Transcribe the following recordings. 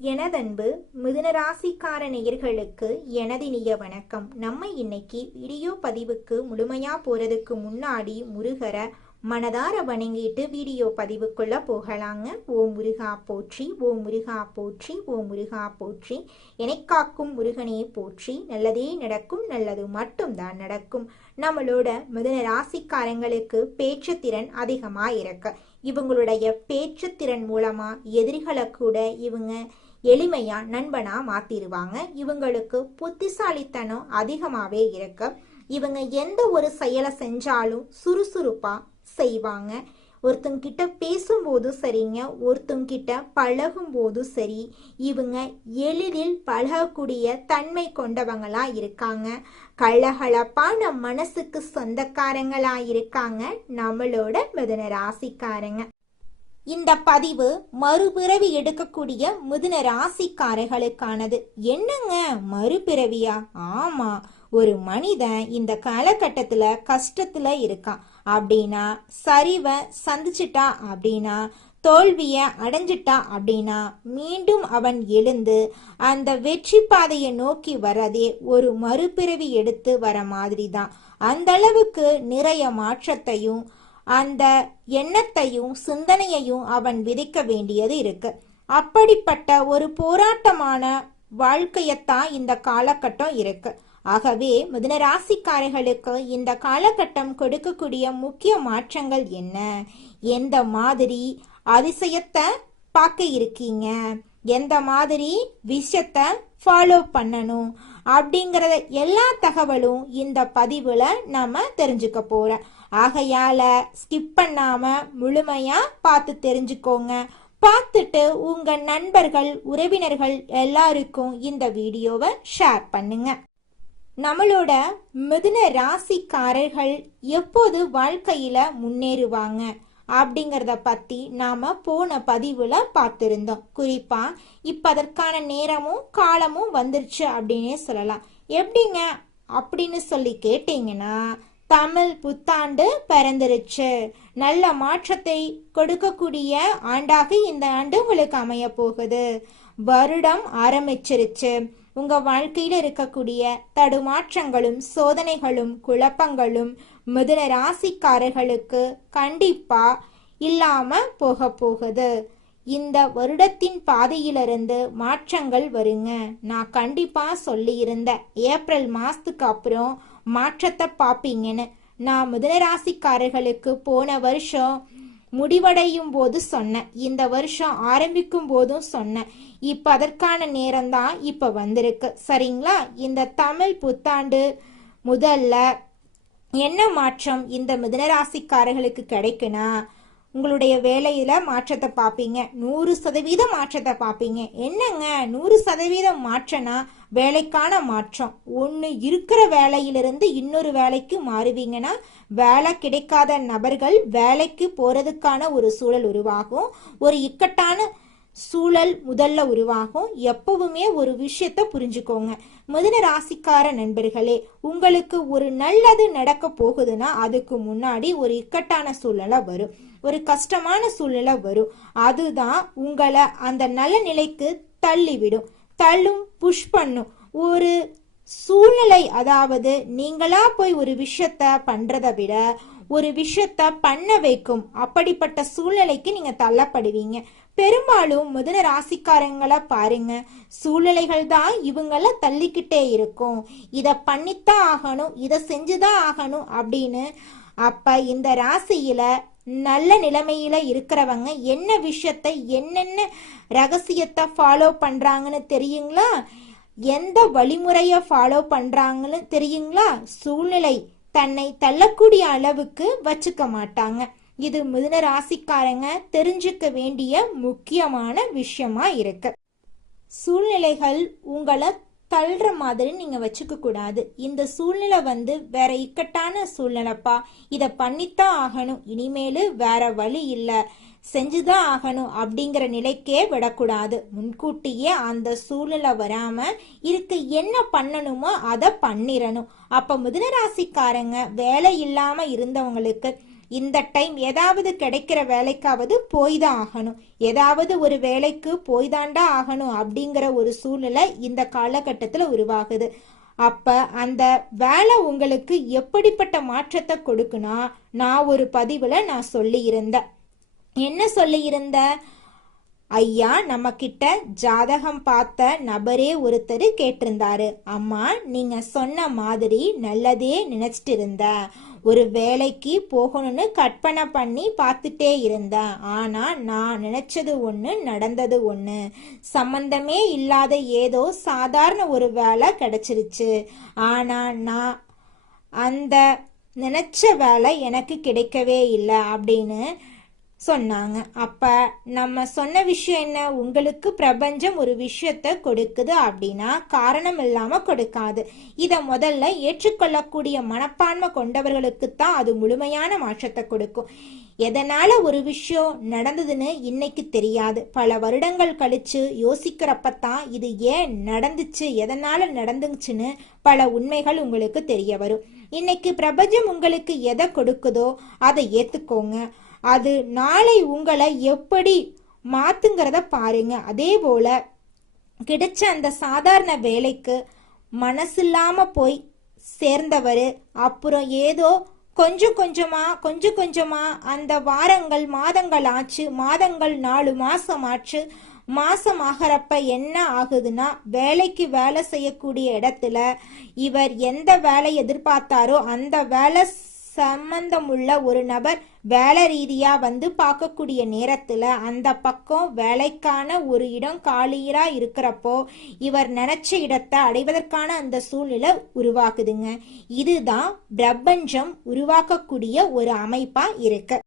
எனதன்பு மிதுனராசிக்கார நேயர்களுக்கு எனதினிய வணக்கம். நம்ம இன்னைக்கு வீடியோ பதிவுக்கு முழுமையா போறதுக்கு முன்னாடி முருகரை மனதார வணங்கிட்டு வீடியோ பதிவுக்குள்ள போகலாங்க. ஓ முருகா போற்றி, ஓ முருகா போற்றி, ஓ முருகா போற்றி. காக்கும் முருகனே போற்றி. நல்லதே நடக்கும், நல்லது மட்டும்தான் நடக்கும். நம்மளோட மிதுன ராசிக்காரங்களுக்கு பேச்சு திறன் அதிகமா இருக்கு. இவங்களுடைய பேச்சு திறன் மூலமா எதிரிகளை கூட இவங்க எளிமையா நண்பனா மாத்திருவாங்க. இவங்களுக்கு புத்திசாலித்தனம் அதிகமாவே இருக்கு. இவங்க எந்த ஒரு செயலை செஞ்சாலும் சுறுசுறுப்பா செய்வாங்க. ஒருத்தங்கிட்ட பேசும்போதும் சரிங்க, ஒருத்தங்கிட்ட பழகும் போதும் சரி, இவங்க எளிதில் பழகக்கூடிய தன்மை கொண்டவங்களா இருக்காங்க. கள்ளகலப்பான மனசுக்கு சொந்தக்காரங்களா இருக்காங்க நம்மளோட மிதுன ராசிக்காரங்க. இந்த பதிவு மறுபிறவி எடுக்கக்கூடிய மிதுன ராசிக்காரர்களுக்கானது. என்னங்க மறுபிறவியா? ஆமா, ஒரு மனிதன் இந்த காலகட்டத்துல கஷ்டத்துல இருக்கான் அப்படின்னா, சரிவை சந்திச்சிட்டா அப்படின்னா, தோல்விய அடைஞ்சிட்டா அப்படின்னா, மீண்டும் அவன் எழுந்து அந்த வெற்றி பாதையை நோக்கி வர்றதே ஒரு மறுபிறவி எடுத்து வர மாதிரி தான். அந்த அளவுக்கு நிறைய மாற்றத்தையும் அந்த எண்ணத்தையும் சிந்தனையையும் அவன் விதைக்க வேண்டியது இருக்கு. அப்படிப்பட்ட ஒரு போராட்டமான வாழ்க்கையத்தான் இந்த காலகட்டம் இருக்கு. ஆகவே மிதுன ராசிக்காரர்களுக்கு இந்த காலகட்டம் கொடுக்கக்கூடிய முக்கிய மாற்றங்கள் என்ன, எந்த மாதிரி அதிசயத்தை பார்க்க இருக்கீங்க, எந்த மாதிரி விஷயத்தை ஃபாலோ பண்ணணும் அப்படிங்கறத எல்லா தகவலும் இந்த பதிவுல நாம தெரிஞ்சுக்க போறோம். ஆகையால ஸ்கிப் பண்ணாம முழுமையா பார்த்து தெரிஞ்சுக்கோங்க. பார்த்துட்டு உங்க நண்பர்கள் உறவினர்கள் எல்லாருக்கும் இந்த வீடியோவை ஷேர் பண்ணுங்க. நம்மளோட மிதுன ராசிக்காரர்கள் எப்போது வாழ்க்கையில முன்னேறுவாங்க அப்படிங்கிறத பத்தி நாம போன பதிவுல பார்த்திருந்தோம். குறிப்பா இப்ப அதற்கான நேரமும் காலமும் வந்துருச்சு அப்படின்னே சொல்லலாம். எப்படிங்க அப்படின்னு சொல்லி கேட்டீங்கன்னா, தமிழ் புத்தாண்டு பிறந்துருச்சு. நல்ல மாற்றத்தை கொடுக்கக்கூடிய ஆண்டாக இந்த ஆண்டு உங்களுக்கு அமைய போகுது. வருடம் ஆரம்பிச்சிருச்சு. உங்க வாழ்க்கையில இருக்கக்கூடிய தடுமாற்றங்களும் சோதனைகளும் குழப்பங்களும் மிதுன ராசிக்காரர்களுக்கு கண்டிப்பா இல்லாம போக போகுது. இந்த வருடத்தின் பாதையிலிருந்து மாற்றங்கள் வருங்க. நான் கண்டிப்பா சொல்லி இருந்தேன், ஏப்ரல் மாசத்துக்கு அப்புறம் மாற்றத்தை பார்ப்பீங்கன்னு. நான் மிதுன ராசிக்காரர்களுக்கு போன வருஷம் முடிவடையும் போது சொன்னேன், இந்த வருஷம் ஆரம்பிக்கும் போதும் சொன்னேன். இப்ப அதற்கான நேரம் தான் இப்ப வந்திருக்கு. சரிங்களா? இந்த தமிழ் புத்தாண்டு முதல்ல என்ன மாற்றம் இந்த மிதுன ராசிக்காரர்களுக்கு கிடைக்குன்னா, உங்களுடைய வேலையில மாற்றத்தை பார்ப்பீங்க. 100% மாற்றத்தை பார்ப்பீங்க. என்னங்க 100% மாற்றம்னா வேலைக்கான மாற்றம். ஒன்று இருக்கிற வேலையிலிருந்து இன்னொரு வேலைக்கு மாறுவீங்கன்னா, வேலை கிடைக்காத நபர்கள் வேலைக்கு போறதுக்கான ஒரு சூழல் உருவாகும். ஒரு இக்கட்டான சூழல் முதல்ல உருவாகும். எப்பவுமே ஒரு விஷயத்த புரிஞ்சுக்கோங்க மிதுன ராசிக்கார நண்பர்களே, உங்களுக்கு ஒரு நல்லது நடக்க போகுதுன்னா அதுக்கு முன்னாடி ஒரு இக்கட்டான சூழ்நிலை வரும், ஒரு கஷ்டமான சூழ்நிலை வரும். அதுதான் உங்களை அந்த நல்ல நிலைக்கு தள்ளிவிடும், தள்ளும், புஷ் பண்ணும் ஒரு சூழ்நிலை. அதாவது நீங்களா போய் ஒரு விஷயத்த பண்றதை விட ஒரு விஷயத்த பண்ண வைக்கும். அப்படிப்பட்ட சூழ்நிலைக்கு நீங்க தள்ளப்படுவீங்க. பெரும்பாலும் மிதுன ராசிக்காரங்களை பாருங்க, சூழ்நிலைகள் தான் இவங்கள தள்ளிக்கிட்டே இருக்கும். இதை பண்ணித்தான் ஆகணும், இதை செஞ்சுதான் ஆகணும் அப்படின்னு. அப்ப இந்த ராசியில நல்ல நிலைமையில இருக்கிறவங்க என்ன விஷயத்தை என்னென்ன ரகசியத்தை ஃபாலோ பண்றாங்கன்னு தெரியுங்களா? எந்த வழிமுறைய ஃபாலோ பண்றாங்கன்னு தெரியுங்களா? சூழ்நிலை தன்னை தள்ளக்கூடிய அளவுக்கு வச்சுக்க மாட்டாங்க. இது மிதுன ராசிக்காரங்க தெரிஞ்சுக்க வேண்டிய முக்கியமான விஷயமா இருக்கு. சூழ்நிலைகள் உங்களை தள்ளுற மாதிரி நீங்க வச்சுக்க கூடாது. இந்த சூழ்நிலை வேற இக்கட்டான சூழ்நிலைப்பா, இதை பண்ணித்தான் ஆகணும், இனிமேலு வேற வழி இல்லை, செஞ்சுதான் ஆகணும் அப்படிங்கிற நிலைக்கே விடக்கூடாது. முன்கூட்டியே அந்த சூழ்நிலை வராம இருக்க என்ன பண்ணணுமோ அதை பண்ணிடணும். அப்ப மிதுன ராசிக்காரங்க வேலை இல்லாம இருந்தவங்களுக்கு இந்த டைம் ஏதாவது கிடைக்கிற வேலைக்காவது போய் தான் ஆகணும், ஏதாவது ஒரு வேலைக்கு போய் தாண்டா ஆகணும் அப்படிங்கிற ஒரு சூழ்நிலை இந்த காலகட்டத்தில் உருவாகுது. அப்ப அந்த வேலை உங்களுக்கு எப்படிப்பட்ட மாற்றத்தை கொடுக்குனா, நான் ஒரு பதிவுல நான் சொல்லி இருந்தேன். என்ன சொல்லி இருந்த? ஐயா, நம்ம கிட்ட ஜாதகம் பார்த்த நபரே ஒருத்தர் கேட்டிருந்தாரு, அம்மா நீங்க சொன்ன மாதிரி நல்லதே நினைச்சிட்டு இருந்தேன், ஒரு வேலைக்கு போகணும்னு கற்பனை பண்ணி பார்த்துட்டே இருந்தேன், ஆனா நான் நினைச்சது ஒண்ணு நடந்தது ஒண்ணு, சம்பந்தமே இல்லாத ஏதோ சாதாரண ஒரு வேலை கிடைச்சிருச்சு, ஆனா நான் அந்த நினைச்ச வேலை எனக்கு கிடைக்கவே இல்லை அப்படின்னு சொன்னாங்க. அப்ப நம்ம சொன்ன விஷயம் என்ன? உங்களுக்கு பிரபஞ்சம் ஒரு விஷயத்த கொடுக்குது அப்படின்னா காரணம் இல்லாம கொடுக்காது. இத முதல்ல ஏற்றுக்கொள்ளக்கூடிய மனப்பான்மை கொண்டவர்களுக்கு தான் அது முழுமையான மாற்றத்தை கொடுக்கும். எதனால ஒரு விஷயம் நடந்ததுன்னு இன்னைக்கு தெரியாது, பல வருடங்கள் கழிச்சு யோசிக்கிறப்பத்தான் இது ஏன் நடந்துச்சு, எதனால நடந்துச்சுன்னு பல உண்மைகள் உங்களுக்கு தெரிய வரும். இன்னைக்கு பிரபஞ்சம் உங்களுக்கு எதை கொடுக்குதோ அதை ஏத்துக்கோங்க, அது நாளை உங்களை எப்படி மாத்துங்கிறத பாருங்க. அதே போல கிடைச்ச அந்த சாதாரண வேலைக்கு மனசில்லாம போய் சேர்ந்தவர் அப்புறம் ஏதோ கொஞ்சம் கொஞ்சமா அந்த வாரங்கள் மாதங்கள் ஆச்சு, மாதங்கள் 4 மாசம் ஆச்சு, மாசம் ஆகிறப்ப என்ன ஆகுதுன்னா, வேலைக்கு வேலை செய்யக்கூடிய இடத்துல இவர் எந்த வேலை எதிர்பார்த்தாரோ அந்த வேலை சம்பந்தமுள்ள ஒரு நபர் வேலை ரீதியா வந்து பார்க்கக்கூடிய நேரத்துல அந்த பக்கம் வேலைக்கான ஒரு இடம் காலியா இருக்கிறப்போ இவர் நினைச்ச இடத்தை அடைவதற்கான அந்த சூழ்நிலை உருவாக்குதுங்க. இதுதான் பிரபஞ்சம் உருவாக்கக்கூடிய ஒரு அமைப்பா இருக்கு.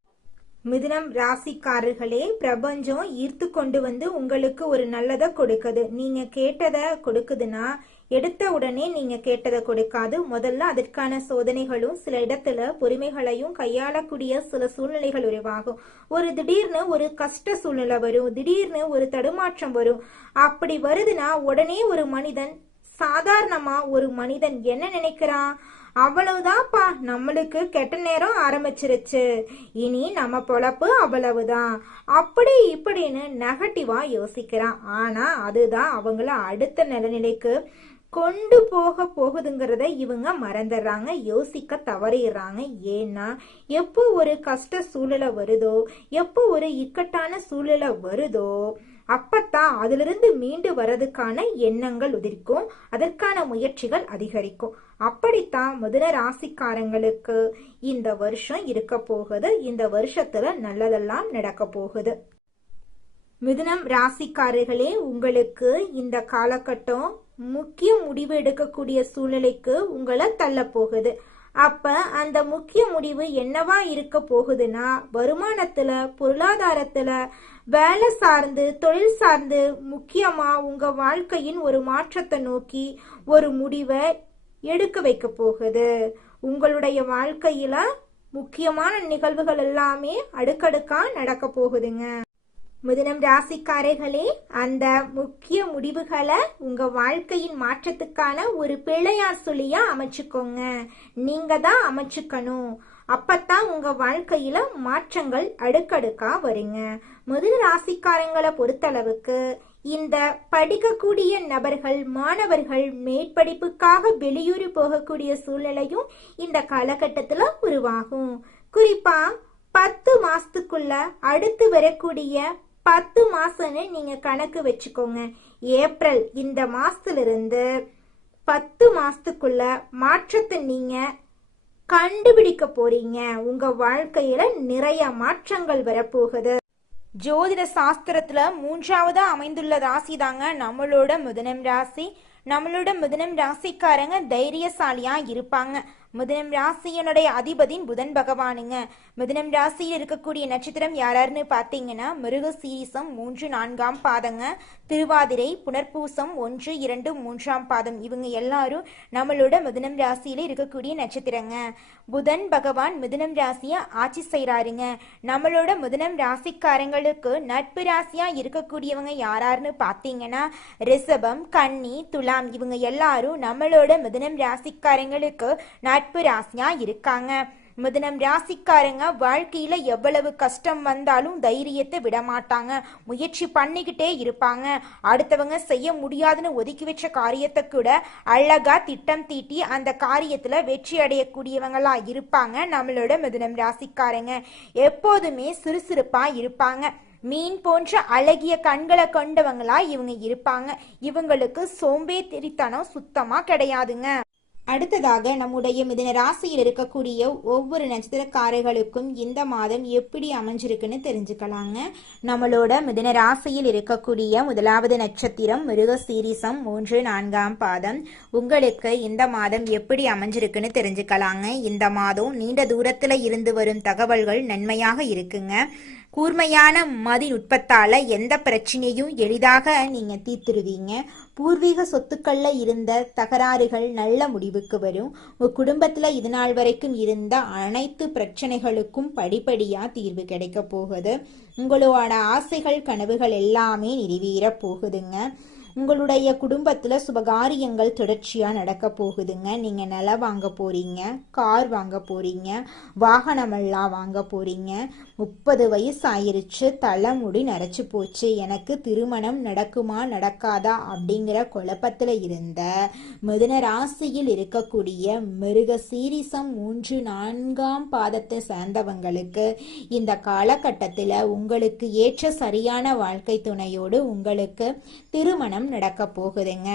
மிதுனம் ராசிக்காரர்களே, பிரபஞ்சம் ஈர்த்து கொண்டு வந்து உங்களுக்கு ஒரு நல்லதை கொடுக்குது. நீங்க கேட்டதை கொடுக்குதுன்னா எடுத்த உடனே நீங்க கேட்டதை கொடுக்காது. முதல்ல அதற்கான சோதனைகளும் சில இடத்துல பொறுமைகளையும் கையாளக்கூடிய சில சூழ்நிலைகள் உருவாகும். ஒரு திடீர்னு ஒரு கஷ்ட சூழ்நிலை வரும், திடீர்னு ஒரு தடுமாற்றம் வரும். அப்படி வருதுன்னா உடனே ஒரு மனிதன், சாதாரணமா ஒரு மனிதன் என்ன நினைக்கிறான், அவ்வளவுதான்ப்பா, நம்மளுக்கு கெட்ட நேரம் ஆரம்பிச்சிருச்சு, இனி நம்ம பொழப்பு அவ்வளவுதான், அப்படி இப்படின்னு நெகட்டிவா யோசிக்கிறான். ஆனா அதுதான் அவங்கள அடுத்த நிலைக்கு கொண்டு போகுதுங்கிறத இவங்க மறந்துடுறாங்க, யோசிக்க தவறிடுறாங்க. ஏன்னா எப்போ ஒரு கஷ்ட சூழ்நிலை வருதோ, எப்போ ஒரு இக்கட்டான சூழ்நிலை வருதோ அப்பத்தான் அதிலிருந்து மீண்டு வர்றதுக்கான எண்ணங்கள் உதிர்க்கும், அதற்கான முயற்சிகள் அதிகரிக்கும். அப்படித்தான் மிதுன ராசிக்காரங்களுக்கு இந்த வருஷம் இருக்க போகுது. இந்த வருஷத்துல நல்லதெல்லாம் நடக்க போகுது. மிதுனம் ராசிக்காரர்களே, உங்களுக்கு இந்த காலகட்டம் முக்கிய முடிவு எடுக்கக்கூடிய சூழ்நிலைக்கு உங்களை தள்ள போகுது. அப்ப அந்த முக்கிய முடிவு என்னவா இருக்க போகுதுன்னா, வருமானத்துல, பொருளாதாரத்துல, வேலை சார்ந்து, தொழில் சார்ந்து, முக்கியமா உங்க வாழ்க்கையின் ஒரு மாற்றத்தை நோக்கி ஒரு முடிவை எடுக்க வைக்க போகுது. உங்களுடைய வாழ்க்கையில முக்கியமான நிகழ்வுகள் எல்லாமே அடுக்கடுக்கா நடக்க போகுதுங்க. மிதுனம் ராசிக்காரர்களே, அந்த முக்கிய முடிவுகளை உங்க வாழ்க்கையின் மாற்றத்துக்கான ஒரு பிள்ளையார் சொல்லியா அமைச்சுக்கோங்க. நீங்க தான் அமைச்சுக்கணும். அப்பத்தான் உங்க வாழ்க்கையில மாற்றங்கள் அடுக்கடுக்கா வருங்க. மிதுன ராசிக்காரங்களை பொறுத்தளவுக்கு இந்த படிக்கக்கூடிய நபர்கள், மாணவர்கள் மேற்படிப்புக்காக வெளியூர் போகக்கூடிய சூழ்நிலையும் இந்த காலகட்டத்துல உருவாகும். குறிப்பா 10 மாசத்துக்குள்ள அடுத்து வரக்கூடிய 10 மாசம்னு நீங்க கணக்கு வச்சுக்கோங்க. ஏப்ரல் இந்த மாசத்துல இருந்து 10 மாசத்துக்குள்ள மாற்றத்தை நீங்க கண்டுபிடிக்க போறீங்க. உங்க வாழ்க்கையில நிறைய மாற்றங்கள் வரப்போகுது. ஜோதிட சாஸ்திரத்துல 3ஆவதா அமைந்துள்ள ராசி தாங்க நம்மளோட மிதுனம் ராசி. நம்மளோட மிதுனம் ராசிக்காரங்க தைரியசாலியா இருப்பாங்க. மிதுனம் ராசியனுடைய அதிபதி புதன் பகவானுங்க. மிதுனம் ராசியில் இருக்கக்கூடிய நட்சத்திரம் யாராருன்னு பார்த்தீங்கன்னா, மிருகசீரிசம் 3, 4ஆம் பாதங்க, திருவாதிரை, புனர்பூசம் 1, 2, 3ஆம் பாதம். இவங்க எல்லாரும் நம்மளோட மிதுனம் ராசியில இருக்கக்கூடிய நட்சத்திரங்க. புதன் பகவான் மிதுனம் ராசிய ஆட்சி செய்யறாருங்க. நம்மளோட மிதுனம் ராசிக்காரங்களுக்கு நட்பு ராசியா இருக்கக்கூடியவங்க யாராருன்னு பார்த்தீங்கன்னா, ரிஷபம், கன்னி, துலாம். இவங்க எல்லாரும் நம்மளோட மிதுனம் ராசிக்காரங்களுக்கு நட்பு ராசியா இருக்காங்க. மிதுனம் ராசிக்காரங்க வாழ்க்கையில எவ்வளவு கஷ்டம் வந்தாலும் தைரியத்தை விட மாட்டாங்க. முயற்சி பண்ணிக்கிட்டே இருப்பாங்க. அடுத்தவங்க செய்ய முடியாதுன்னு ஒதுக்கி வச்ச காரியத்தை கூட அழகா திட்டம் தீட்டி அந்த காரியத்துல வெற்றி அடையக்கூடியவங்களா இருப்பாங்க. நம்மளோட மிதுனம் ராசிக்காரங்க எப்போதுமே சுறுசுறுப்பா இருப்பாங்க. மீன் போன்ற அழகிய கண்களை கொண்டவங்களா இவங்க இருப்பாங்க. இவங்களுக்கு சோம்பேறித்தனம் சுத்தமா கிடையாதுங்க. அடுத்ததாக நம்முடைய மிதுன ராசியில் இருக்கக்கூடிய ஒவ்வொரு நட்சத்திரக்காரர்களுக்கும் இந்த மாதம் எப்படி அமைஞ்சிருக்குன்னு தெரிஞ்சுக்கலாங்க. நம்மளோட மிதுன ராசியில் இருக்கக்கூடிய முதலாவது நட்சத்திரம் மிருகசீரிசம் 3-4 பாதம். உங்களுக்கு இந்த மாதம் எப்படி அமைஞ்சிருக்குன்னு தெரிஞ்சுக்கலாங்க. இந்த மாதம் நீண்ட தூரத்துல இருந்து வரும் தகவல்கள் நன்மையாக இருக்குங்க. கூர்மையான மதிநுட்பத்தால எந்த பிரச்சனையும் எளிதாக நீங்க தீர்த்துருவீங்க. பூர்வீக சொத்துக்கள்ல இருந்த தகராறுகள் நல்ல முடிவுக்கு வரும். உங்க குடும்பத்துல இது நாள் வரைக்கும் இருந்த அனைத்து பிரச்சனைகளுக்கும் படிப்படியா தீர்வு கிடைக்க போகுது. உங்களோட ஆசைகள் கனவுகள் எல்லாமே நிறைவேற போகுதுங்க. உங்களுடைய குடும்பத்துல சுபகாரியங்கள் தொடர்ச்சியா நடக்க போகுதுங்க. நீங்க நிலம் வாங்க போறீங்க, கார் வாங்க போறீங்க, வாகனமெல்லாம் வாங்க போறீங்க. 30 வயசு ஆயிருச்சு, தலைமுடி நரைச்சு போச்சு, எனக்கு திருமணம் நடக்குமா நடக்காதா அப்படிங்கிற குழப்பத்துல இருந்த மிதுன ராசியில் இருக்கக்கூடிய மிருகசீரிசம் 3-4 பாதத்தை சேர்ந்தவங்களுக்கு இந்த காலகட்டத்துல உங்களுக்கு ஏற்ற சரியான வாழ்க்கை துணையோடு உங்களுக்கு திருமணம் நடக்க போகுதுங்க.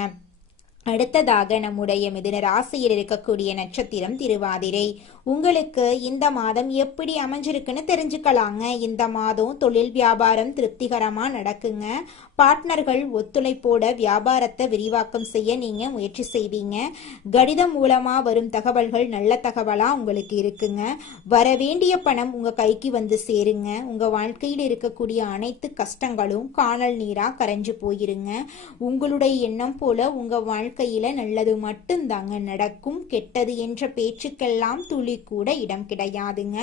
அடுத்ததாக நம்முடைய மிதுன ராசியில் இருக்கக்கூடிய நட்சத்திரம் திருவாதிரை. உங்களுக்கு இந்த மாதம் எப்படி அமைஞ்சிருக்குன்னு தெரிஞ்சுக்கலாங்க. இந்த மாதம் தொழில் வியாபாரம் திருப்திகரமா நடக்குங்க. பார்ட்னர்கள் ஒத்துழைப்போட வியாபாரத்தை விரிவாக்கம் செய்ய நீங்க முயற்சி செய்வீங்க. கடிதம் மூலமா வரும் தகவல்கள் நல்ல தகவலா உங்களுக்கு இருக்குங்க. வர வேண்டிய பணம் உங்க கைக்கு வந்து சேருங்க. உங்க வாழ்க்கையில் இருக்கக்கூடிய அனைத்து கஷ்டங்களும் காணல் நீரா கரைஞ்சு போயிருங்க. உங்களுடைய எண்ணம் போல உங்க வாழ்க்கையில நல்லது மட்டும்தாங்க நடக்கும். கெட்டது என்ற பேச்சுக்கெல்லாம் துளி கூட இடம் கிடையாதுங்க.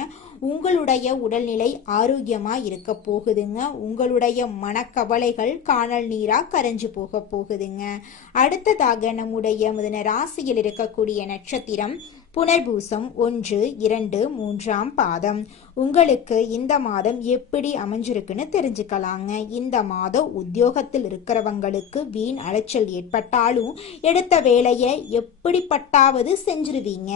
உங்களுடைய உடல்நிலை ஆரோக்கியமா இருக்க போகுதுங்க. உங்களுடைய மனக்கவலைகள் காணல் நீரா கரைஞ்சு போக போகுதுங்க. அடுத்ததாக நம்முடைய மிதுன ராசியில் இருக்கக்கூடிய நட்சத்திரம் புனர்பூசம் 1-2-3 பாதம். உங்களுக்கு இந்த மாதம் எப்படி அமைஞ்சிருக்குன்னு தெரிஞ்சுக்கலாங்க. இந்த மாதம் உத்தியோகத்தில் இருக்கிறவங்களுக்கு வீண் அலைச்சல் ஏற்பட்டாலும் எடுத்த வேலையை எப்படிப்பட்டாவது செஞ்சிருவீங்க.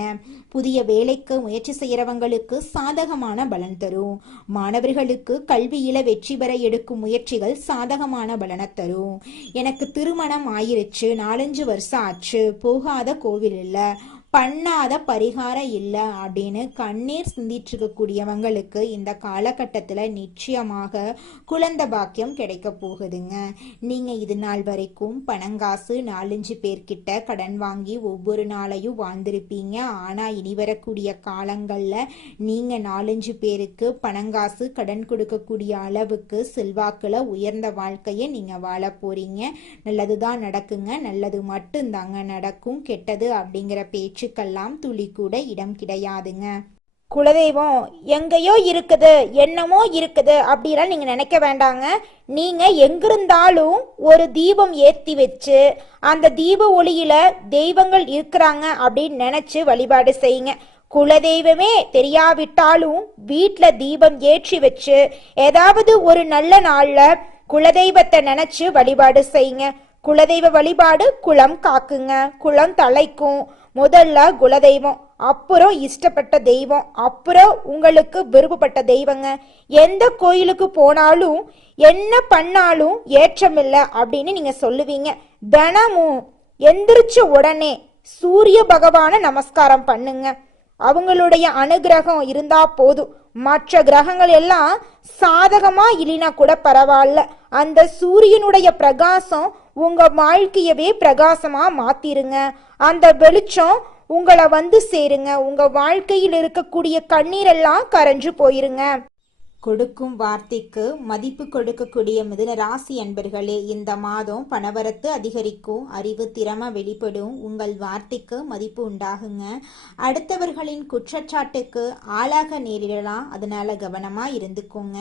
புதிய வேலைக்கு முயற்சி செய்யறவங்களுக்கு சாதகமான பலன் தரும். மாணவர்களுக்கு கல்வியில வெற்றி பெற எடுக்கும் முயற்சிகள் சாதகமான பலனை தரும். எனக்கு திருமணம் ஆயிருச்சு, 4-5 வருஷம் ஆச்சு, போகாத கோவில் இல்லை, பண்ணாத பரிகாரம் இல்லை அப்படின்னு கண்ணீர் சிந்திட்டு இருக்கக்கூடியவங்களுக்கு இந்த காலகட்டத்தில் நிச்சயமாக குழந்தை பாக்கியம் கிடைக்க போகுதுங்க. நீங்கள் இது நாள் வரைக்கும் பணங்காசு 4-5 பேர்கிட்ட கடன் வாங்கி ஒவ்வொரு நாளையும் வாழ்ந்திருப்பீங்க. ஆனால் இனி வரக்கூடிய காலங்களில் நீங்கள் 4-5 பேருக்கு பணங்காசு கடன் கொடுக்கக்கூடிய அளவுக்கு செல்வாக்கில் உயர்ந்த வாழ்க்கையை நீங்கள் வாழ போறீங்க. நல்லதுதான் நடக்குங்க. நல்லது மட்டும்தாங்க நடக்கும். கெட்டது அப்படிங்கிற பேச்சு துளி கூட இடம் கிடையாதுங்க. குலதெய்வம் எங்கேயோ இருக்குது, என்னமோ இருக்குது அப்படிலாம் நீங்க நினைக்க வேண்டாங்க. நீங்க எங்கிருந்தாலும் ஒரு தீபம் ஏத்தி வச்சு அந்த தீப ஒளியில தெய்வங்கள் இருக்கிறாங்க அப்படின்னு நினைச்சு வழிபாடு செய்யுங்க. குலதெய்வமே தெரியாவிட்டாலும் வீட்டுல தீபம் ஏற்றி வச்சு ஏதாவது ஒரு நல்ல நாள்ல குலதெய்வத்தை நினைச்சு வழிபாடு செய்யுங்க. குலதெய்வ வழிபாடு குலம் காக்குங்க, குலம் தலைக்கும். முதல்ல குலதெய்வம், அப்புறம் இஷ்டப்பட்ட தெய்வம், அப்புறம் உங்களுக்கு விருப்பப்பட்ட தெய்வங்க. எந்த கோயிலுக்கு போனாலும் என்ன பண்ணாலும் ஏற்றமில்லை அப்படின்னு நீங்க சொல்லுவீங்க. தினமும் எந்திரிச்ச உடனே சூரிய பகவான நமஸ்காரம் பண்ணுங்க. அவங்களுடைய அனுகிரகம் இருந்தா போதும். மற்ற கிரகங்கள் எல்லாம் சாதகமா இல்லைனா கூட பரவாயில்ல, அந்த சூரியனுடைய பிரகாசம் உங்க வாழ்க்கையவே பிரகாசமா மாத்திருங்க. அந்த வெளிச்சம் உங்களை வந்து சேருங்க. உங்க வாழ்க்கையில் இருக்கக்கூடிய கண்ணீரெல்லாம் கரைஞ்சு போயிருங்க. கொடுக்கும் வார்த்தைக்கு மதிப்பு கொடுக்கக்கூடிய மிதுன ராசி அன்பர்களே, இந்த மாதம் பணவரத்து அதிகரிக்கும், அறிவு திறமை வெளிப்படும், உங்கள் வார்த்தைக்கு மதிப்பு உண்டாகுங்க. அடுத்தவர்களின் குற்றச்சாட்டுக்கு ஆளாக நேரிடலாம், அதனால கவனமா இருந்துக்கோங்க.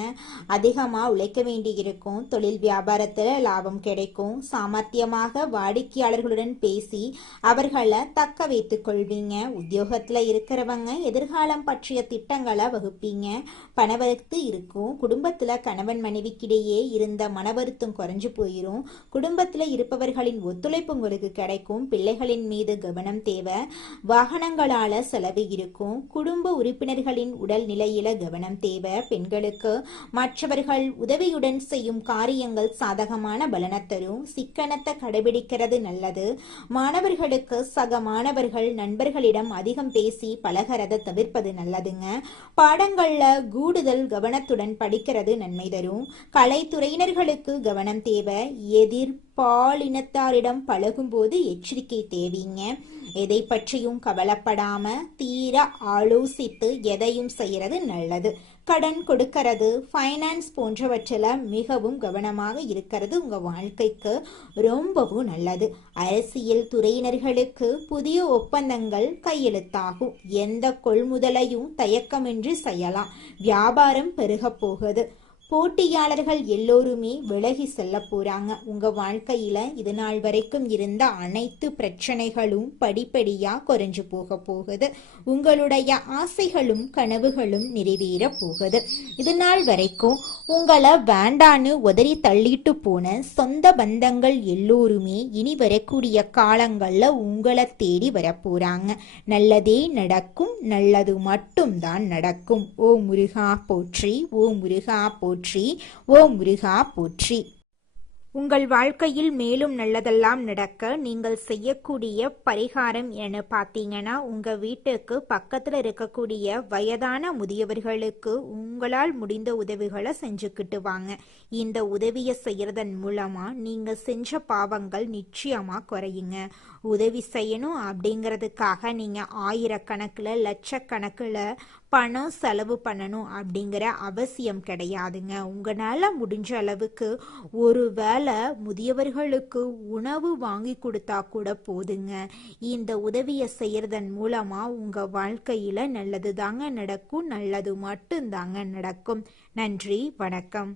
அதிகமா உழைக்க வேண்டி இருக்கும், தொழில் வியாபாரத்துல லாபம் கிடைக்கும், சாமர்த்தியமாக வாடிக்கையாளர்களுடன் பேசி அவர்களை தக்க வைத்துக் கொள்வீங்க. உத்தியோகத்துல இருக்கிறவங்க எதிர்காலம் பற்றிய திட்டங்களை வகுப்பீங்க. பணவரத்து இருக்கும், குடும்பத்துல கணவன் மனைவிக்கிடையே இருந்த மனவருத்தம் குறைஞ்சு போயிரும். குடும்பத்துல இருப்பவர்களின் ஒத்துழைப்பு உங்களுக்கு கிடைக்கும். பிள்ளைகளின் மீது கவனம் தேவை. வாகனங்களால செலவு இருக்கும். குடும்ப உறுப்பினர்களின் உடல் நிலையில கவனம் தேவை. பெண்களுக்கு மற்றவர்கள் உதவியுடன் செய்யும் காரியங்கள் சாதகமான பலனை தரும். சிக்கனத்தை கடைபிடிக்கிறது நல்லது. மாணவர்களுக்கு சக மாணவர்கள் நண்பர்களிடம் அதிகம் பேசி பழகிறத தவிர்ப்பது நல்லதுங்க. பாடங்கள்ல கூடுதல் கவனத்துடன் படிக்கிறது நன்மை தரும். கலைத்துறையினர்களுக்கு கவனம் தேவை. எதிர்பாலினத்தாரிடம் பழகும்போது எச்சரிக்கை தேவைங்க. எதை பற்றியும் கவலைப்படாம தீர ஆலோசித்து எதையும் செய்யறது நல்லது. கடன் கொடுக்கிறது, ஃபைனான்ஸ் போன்றவற்றில் மிகவும் கவனமாக இருக்கிறது உங்க வாழ்க்கைக்கு ரொம்பவும் நல்லது. அரசியல் துறையினர்களுக்கு புதிய ஒப்பந்தங்கள் கையெழுத்தாகும். எந்த கொள்முதலையும் தயக்கமின்றி செய்யலாம். வியாபாரம் பெருக போகுது. போட்டியாளர்கள் எல்லோருமே விலகி செல்ல போறாங்க. உங்க வாழ்க்கையில இது நாள் வரைக்கும் இருந்த அனைத்து பிரச்சனைகளும் படிப்படியா குறைஞ்சு போக போகுது. உங்களுடைய ஆசைகளும் கனவுகளும் நிறைவேற போகுது. இது நாள் வரைக்கும் உங்களை வேண்டான்னு உதறி தள்ளிட்டு போன சொந்த பந்தங்கள் எல்லோருமே இனி வரக்கூடிய காலங்கள்ல உங்களை தேடி வரப்போறாங்க. நல்லதே நடக்கும், நல்லது மட்டும்தான் நடக்கும். ஓ முருகா போற்றி, ஓ முருகா போற்றி, ஓ முருகா போற்றி. உங்கள் வாழ்க்கையில் மேலும் நல்லதெல்லாம் நடக்க நீங்கள் செய்யக்கூடிய பரிகாரம் என பார்த்தீங்கன்னா, உங்கள் வீட்டுக்கு பக்கத்தில் இருக்கக்கூடிய வயதான முதியவர்களுக்கு உங்களால் முடிந்த உதவிகளை செஞ்சுக்கிட்டு வாங்க. இந்த உதவியை செய்யறதன் மூலமா நீங்கள் செஞ்ச பாவங்கள் நிச்சயமாக குறையுங்க. உதவி செய்யணும் அப்படிங்கிறதுக்காக நீங்கள் ஆயிரக்கணக்கில் லட்சக்கணக்கில் பணம் செலவு பண்ணணும் அப்படிங்கிற அவசியம் கிடையாதுங்க. உங்களால் முடிஞ்ச அளவுக்கு ஒரு வேளை முதியவர்களுக்கு உணவு வாங்கி கொடுத்தா கூட போதுங்க. இந்த உதவியை செய்யறதன் மூலமா உங்க வாழ்க்கையில நல்லது தாங்க நடக்கும், நல்லது மட்டும் தாங்க நடக்கும். நன்றி, வணக்கம்.